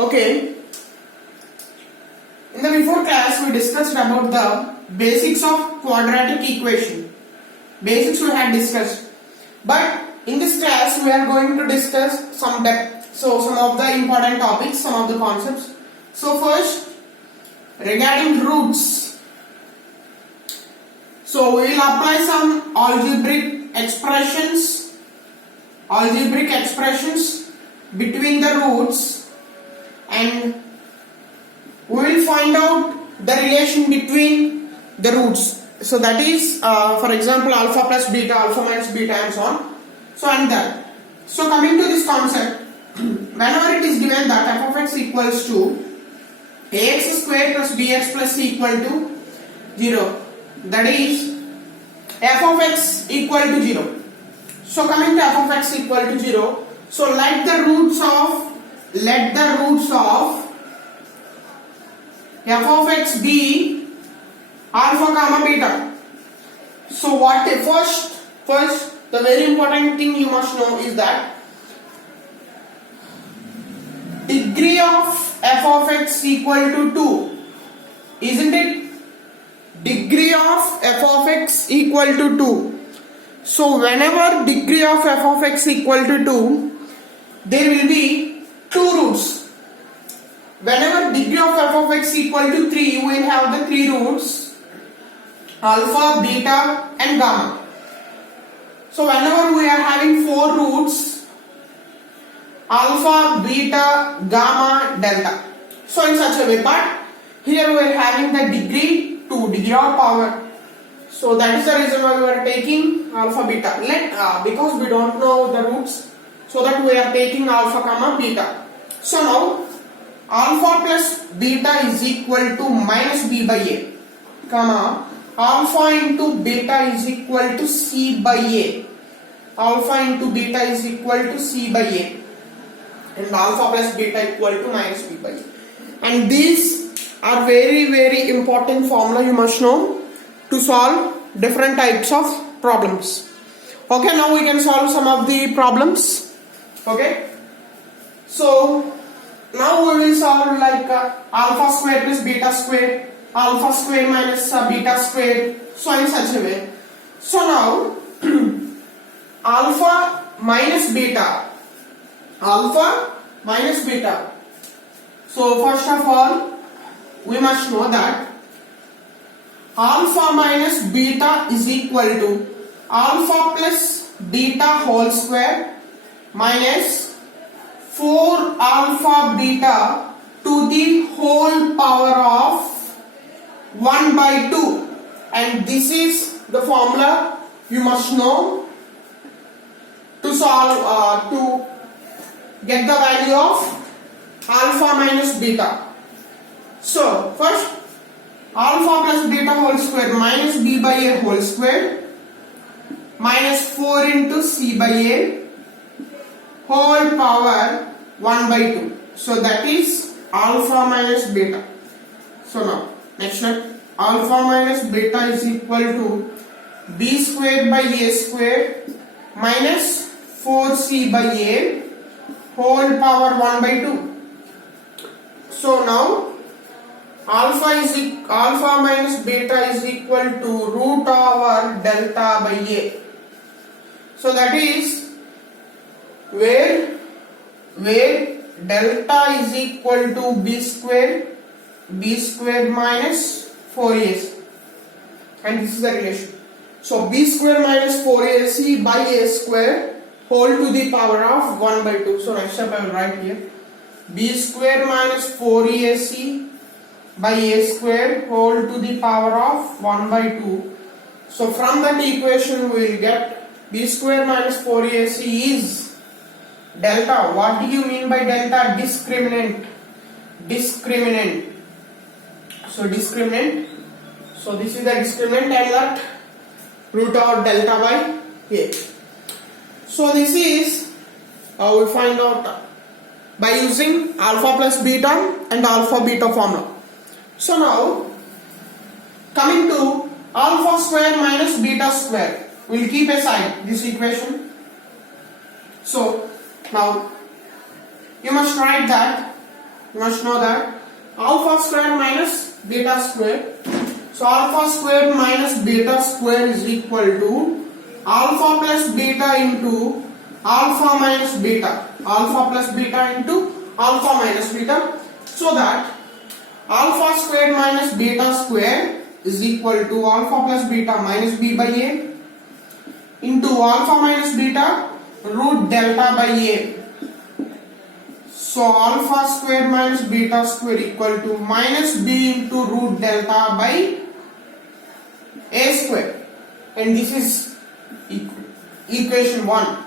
Okay. In the before class we discussed about the basics of quadratic equation. Basics we had discussed. But in this class we are going to discuss some depth. So some of the important topics, some of the concepts. So first, regarding roots. So we will apply some algebraic expressions between the roots, and we will find out the relation between the roots. So that is for example alpha plus beta, alpha minus beta, and so on. So and that. So coming to this concept, whenever it is given that f of x equals to ax square plus bx plus c equal to 0, that is f of x equal to 0. So coming to f of x equal to 0, so let the roots of f of x be alpha comma beta. So what first the very important thing you must know is that degree of f of x equal to 2, isn't it? Degree of f of x equal to 2. So whenever degree of f of x equal to 2, there will be two roots. Whenever degree of f of x equal to 3, we will have the three roots alpha, beta, and gamma. So whenever we are having four roots alpha, beta, gamma, delta. So in such a way, but here we are having the degree 2, degree of power. So that is the reason why we are taking alpha, beta. Because we don't know the roots, so that we are taking alpha comma beta. So now alpha plus beta is equal to minus b by a, comma alpha into beta is equal to c by a. Alpha into beta is equal to c by a, and alpha plus beta equal to minus b by a. And these are very important formula you must know to solve different types of problems. Okay, now we can solve some of the problems. Okay, so now we will solve like alpha square plus beta square, alpha square minus beta square, so in such a way. So now alpha minus beta. So first of all, we must know that alpha minus beta is equal to alpha plus beta whole square minus 4 alpha beta to the whole power of 1 by 2. And this is the formula you must know to solve to get the value of alpha minus beta. So first, alpha plus beta whole square minus b by a whole square minus 4 into c by a whole power 1 by 2. So that is alpha minus beta. So now next step, alpha minus beta is equal to b squared by a squared minus 4c by a whole power 1 by 2. So now alpha minus beta is equal to root over delta by a. So that is where delta is equal to b square minus 4ac, and this is the relation. So b square minus 4ac by a square whole to the power of 1 by 2. So next step I will write here b square minus 4ac by a square whole to the power of 1 by 2. So from that equation we will get b square minus 4ac is delta. What do you mean by delta? Discriminant. So discriminant. So this is the discriminant, and that root over delta by a. So this is how we find out by using alpha plus beta and alpha beta formula. So now coming to alpha square minus beta square, we will keep aside this equation. So now you must write that You must know that alpha square minus beta square. So alpha square minus beta square is equal to alpha plus beta into alpha minus beta. Alpha plus beta into alpha minus beta. So that alpha square minus beta square is equal to alpha plus beta minus b by a into alpha minus beta root delta by a. So alpha square minus beta square equal to minus b into root delta by a square, and this is equation 1.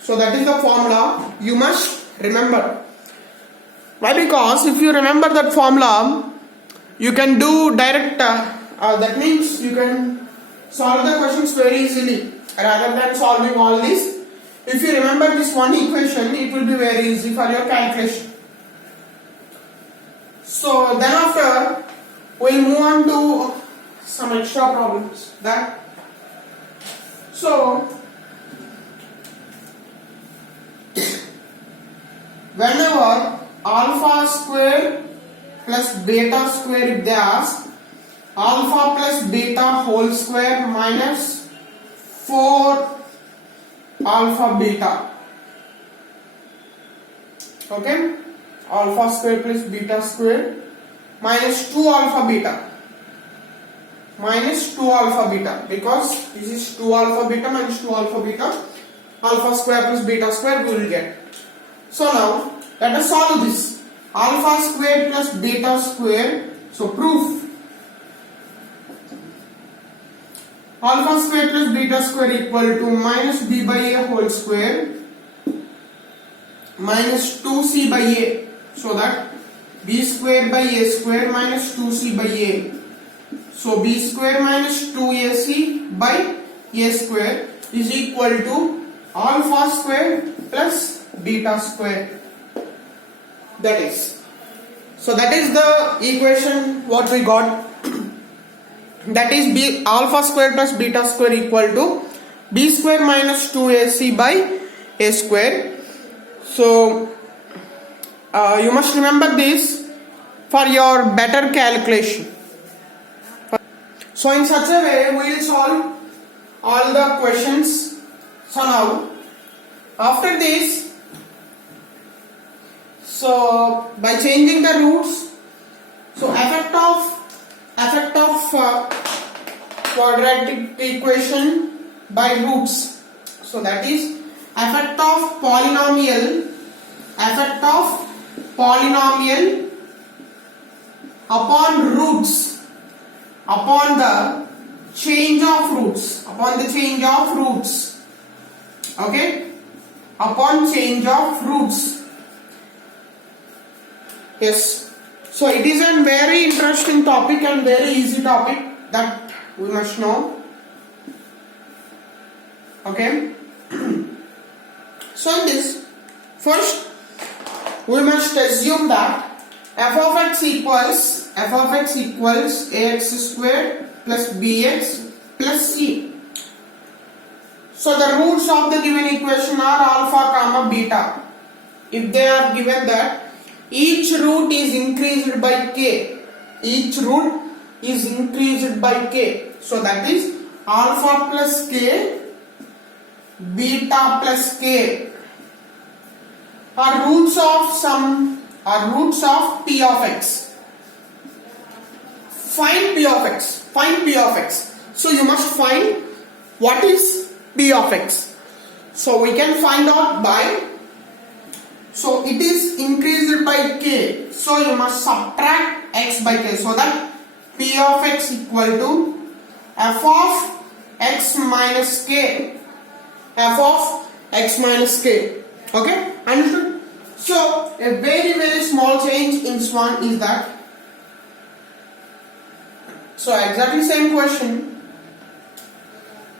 So that is the formula you must remember. Why? Because if you remember that formula, you can do direct, that means you can solve the questions very easily rather than solving all this. If you remember this one equation, it will be very easy for your calculation. So then after, we'll move on to some extra problems. So whenever alpha square plus beta square, if they ask, alpha plus beta whole square minus 4 alpha beta. Okay, alpha square plus beta square minus 2 alpha beta. Minus 2 alpha beta, because this is 2 alpha beta minus 2 alpha beta. Alpha square plus beta square we will get. So now let us solve this. Alpha square plus beta square. So proof. Alpha square plus beta square equal to minus b by a whole square minus 2c by a. So that b square by a square minus 2c by a. So b square minus 2ac by a square is equal to alpha square plus beta square. That is. So that is the equation what we got. That is b alpha square plus beta square equal to b square minus 2ac by a square. So you must remember this for your better calculation. So in such a way we will solve all the questions. So now after this, so by changing the roots, so effect of quadratic equation by roots. So that is effect of polynomial upon roots, upon the change of roots, okay, upon change of roots. Yes. So it is a very interesting topic and very easy topic that we must know. Okay. So in this, first we must assume that f of x equals ax square plus bx plus c. So the roots of the given equation are alpha comma beta. If they are given that each root is increased by k, so that is alpha plus k, beta plus k are roots of p of x. Find p of x. So you must find what is p of x. So we can find out by, so it is increased by k, so you must subtract x by k, so that p of x equal to f of x minus k. Okay, understood? So a very small change in this one is that, so exactly same question,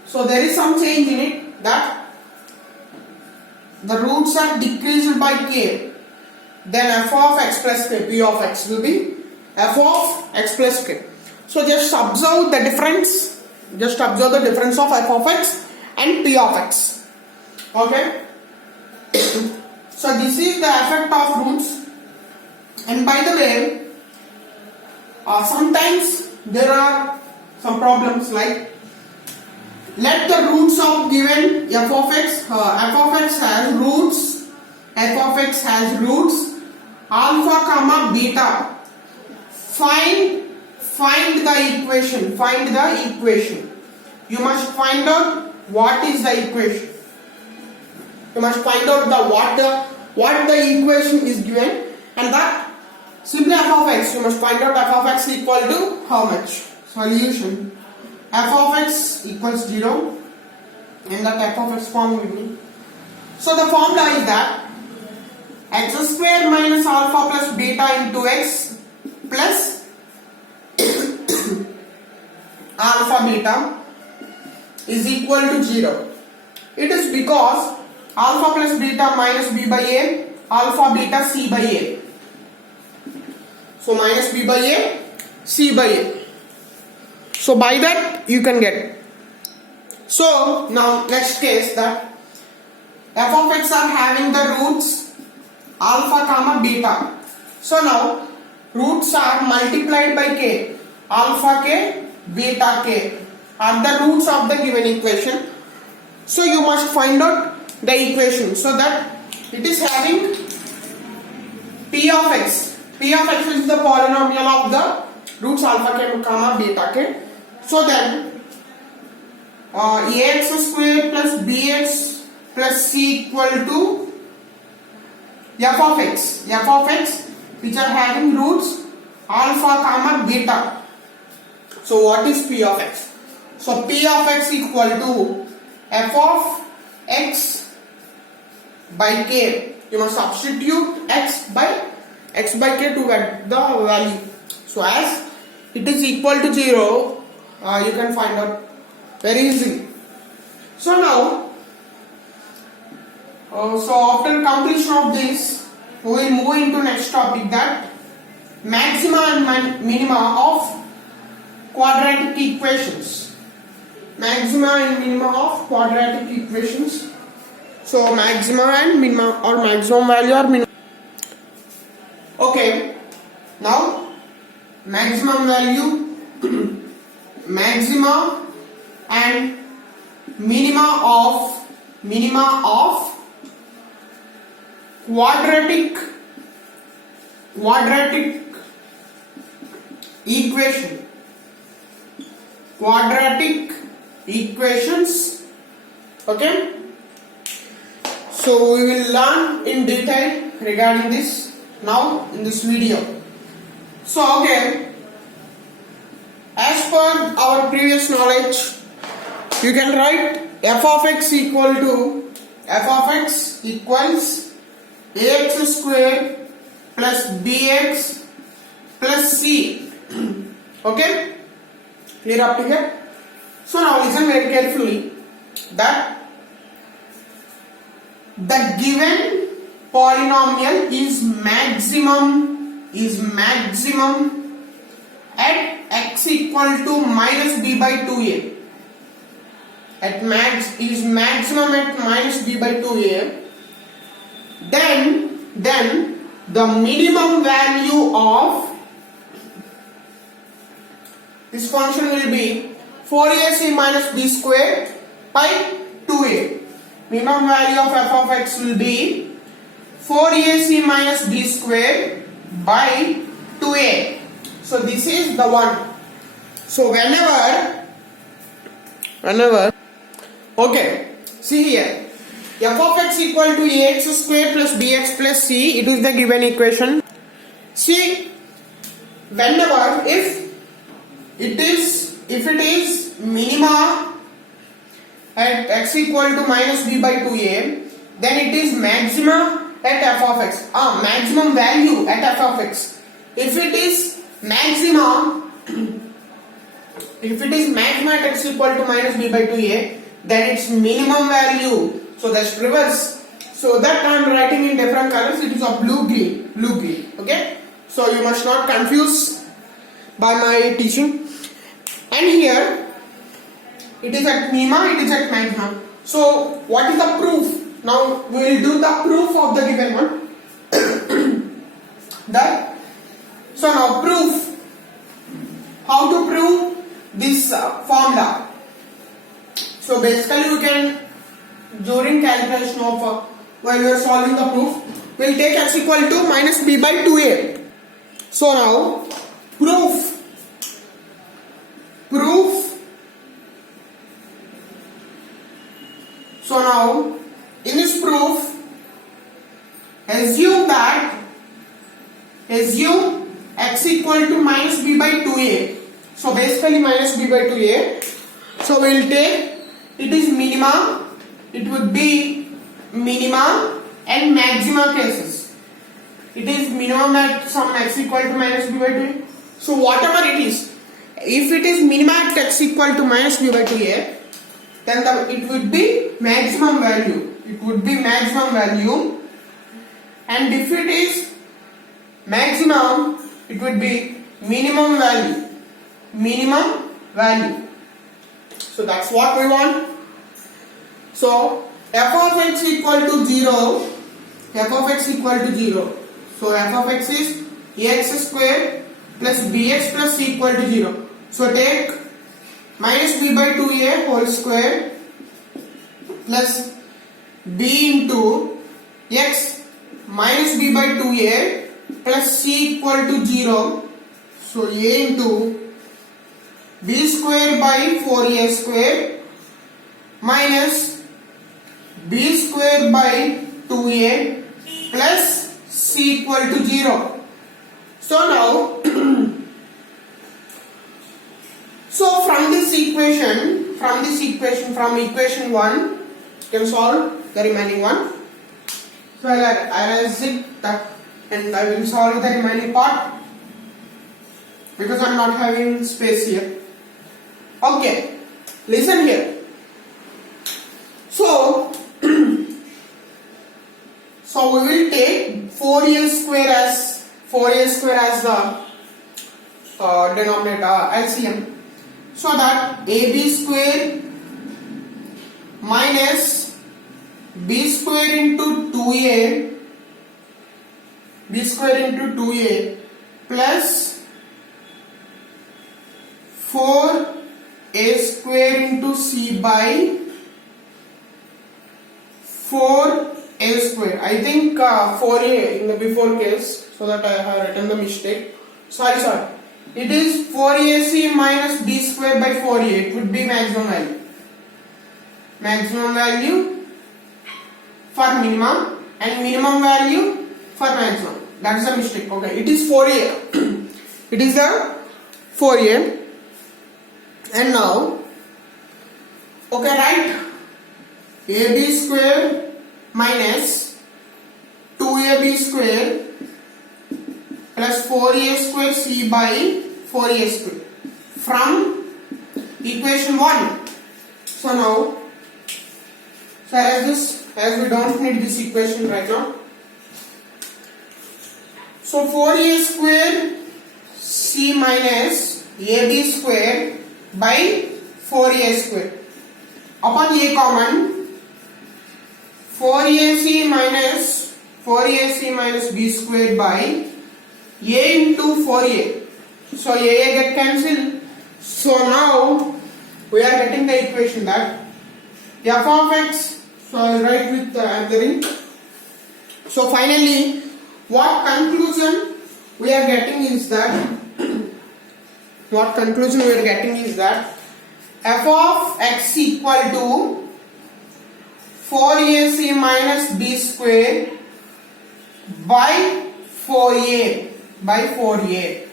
so there is some change in it, that the roots are decreased by k, then f of x plus k, p of x will be f of x plus k. So just observe the difference, of f of x and p of x. Okay. So this is the effect of roots. And by the way, sometimes there are some problems like, let the roots of given f of x has roots alpha comma beta. Find the equation. You must find out what is the equation. You must find out what the equation is given, and that simply f of x. You must find out f of x equal to how much? Solution. F of x equals 0, and that f of x form will be. So the formula is that x square minus alpha plus beta into x plus alpha beta is equal to 0. It is because alpha plus beta minus b by a, alpha beta c by a. So minus b by a, c by a. So by that you can get. So now next case, that f of x are having the roots alpha comma beta. So now roots are multiplied by k. Alpha k, beta k are the roots of the given equation. So you must find out the equation, so that it is having p of x. P of x is the polynomial of the roots alpha k comma beta k. So then ax square plus bx plus c equal to f of x which are having roots alpha comma beta. So what is p of x? So p of x equal to f of x by k. You must substitute x by k to get the value. So as it is equal to 0, you can find out very easily. So now, so after completion of this, we will move into next topic, that maxima and minima of quadratic equations. Maxima and minima of quadratic equations. So maxima and minima, or maximum value or minimum. Okay, now maximum value, maxima and minima of quadratic equations. Okay, so we will learn in detail regarding this now in this video. So okay, as per our previous knowledge, you can write f of x equals ax square plus bx plus c. Okay, clear up to here? So now listen very carefully, that the given polynomial is maximum at x equal to minus b by 2a. Is maximum at minus b by 2a. Then the minimum value of this function will be 4ac minus b square by 2a. Minimum value of f of x will be 4ac minus b square by 2a. So this is the one. So whenever okay, see here, f of x equal to ax square plus bx plus c, it is the given equation. See, whenever if it is minima at x equal to minus b by 2a, then it is maxima at f of x, maximum value at f of x. If it is maxima at x equal to minus b by 2a, then its minimum value. So that's reverse. So that I am writing in different colors. It is of blue green. Okay. So you must not confuse by my teaching. And here it is at minima, it is at maximum. So what is the proof? Now we will do the proof of the given one. that. So now proof. How to prove this formula? So basically we can, during calculation of while we are solving the proof, we'll take x equal to minus b by 2a. So now proof. So now in this proof, assume x equal to minus b by 2a. So basically minus b by 2a. So we will take, it is minima, it would be minima and maxima cases. It is minimum at some x equal to minus b by 2a. So whatever it is, if it is minima at x equal to minus b by 2a, then it would be maximum value. It would be maximum value. And if it is maximum, it would be minimum value. So that's what we want. So f of x equal to 0. So f of x is ax square plus bx plus c equal to 0. So take minus b by 2a whole square plus b into x minus b by 2a plus c equal to 0. So a into b square by 4a square minus b square by 2a plus c equal to 0. So now so from equation 1, you can solve the remaining one. So I'll erase it and I will solve the remaining part because I'm not having space here. Okay, listen here. So we will take 4a square as the denominator LCM. So that ab square minus b square into 2a plus 4a square into c by 4a square. I think 4a in the before case, so that I have written the mistake. Sorry. It is 4ac minus b square by 4a. It would be maximum value. Maximum value for minimum and minimum value for maximum. That's the mistake. Okay, it is 4a. It is the 4a. And now, okay, write ab square minus 2ab square plus 4a square c by 4a square from equation 1. So now, as we don't need this equation right now. So 4a square c minus ab square by 4a square upon a common 4ac minus b square by a into 4a. So a get cancelled. So now we are getting the equation that f of x. So I will write with the anchoring. So finally, what conclusion we are getting is that f of x equal to 4ac minus b square by 4a.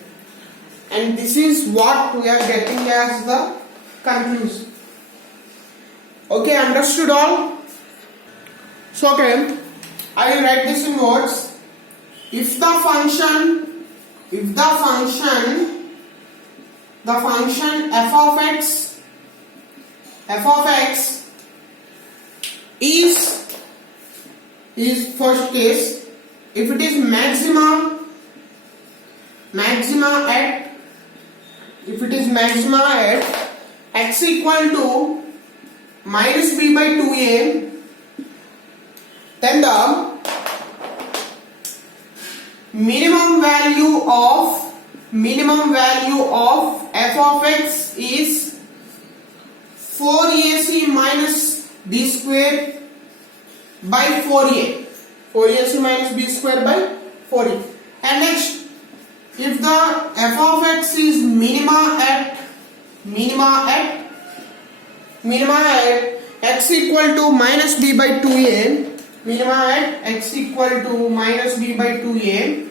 And this is what we are getting as the conclusion. Okay, understood all? So okay, I will write this in words. If the function f of x is first case, if it is maxima at x equal to minus b by 2a, then minimum value of f of x is 4ac minus b square by 4a. 4ac minus b square by 4a. And next, if the f of x is minima at x equal to minus b by 2a, minima at x equal to minus b by 2a,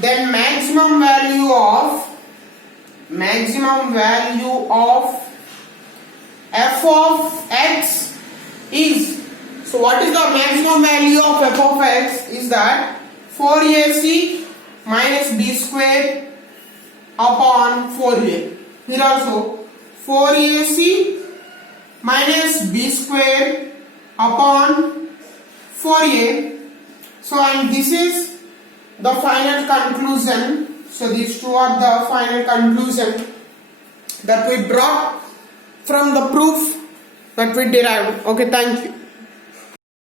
then maximum value of f of x is, so what is the maximum value of f of x is that 4ac minus b square upon 4a. Here also 4ac minus b square upon 4a. So, and this is the final conclusion. So these two are the final conclusion that we brought from the proof that we derived. Okay, thank you.